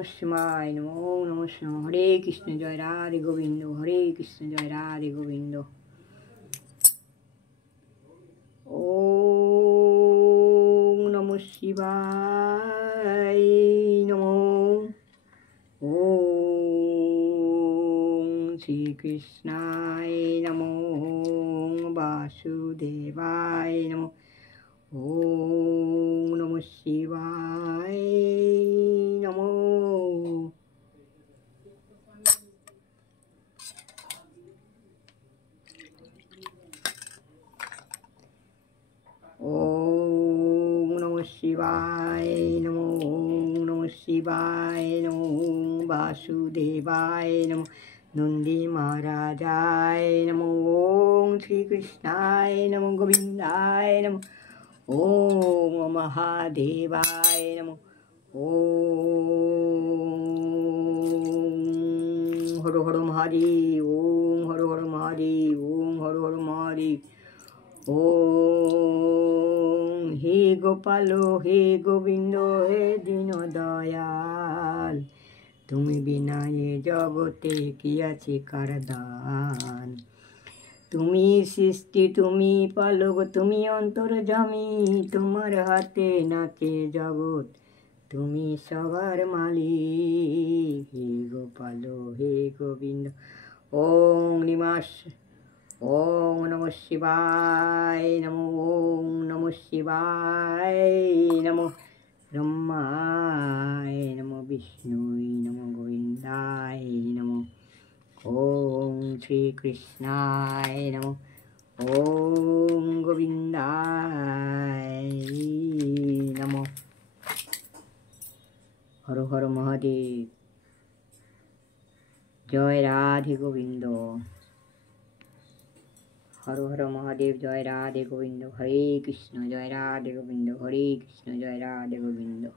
नमः शिवाय नमः। ओम नमः शिवाय। हरे कृष्ण जय राधे गोविंद, हरे कृष्ण जय राधे गोविंद। ओम नमः शिवाय नमः। ओम श्री कृष्णाय नमो, वासुदेवाय नमो। ओम नमः शिवाय नमो। ओम नमः शिवाय नमो, ओम नमः शिवाय नमो, वासुदेवाय नमो, नंदी महाराजाय नमो। ओम श्री कृष्णाय नमो, गोविंदाय नमो। ओम महादेवाय नमो। ओम हर हर महादेव, ओम हर हर महादेव, ओम हर हर महादेव। ओम हे गोपाल हे गोविंद हे दीन दयाल, তুমি বিনা এ জগতে কি আছে কার দান। তুমি সৃষ্টি তুমি পালক তুমি অন্তর্যামী, তোমার হাতে নাচে জগৎ, তুমি সবার মালিক। হে গোপাল হে গোবিন্দ। ওম নিমাস। ओम नमः शिवाय नमो, ओम नमः शिवाय नमो, ब्रह्माय नमो, विष्णुय नमो, गोविंदाय नमो। ओम श्री कृष्णाय नमो, ओम गोविंदाय नमो। हर हर महादेव। जय राधे गोविंद। हर हर महादेव। जय राधे गोविंद। हरे कृष्ण जय राधे गोविंद, हरे कृष्ण जय राधे गोविंद।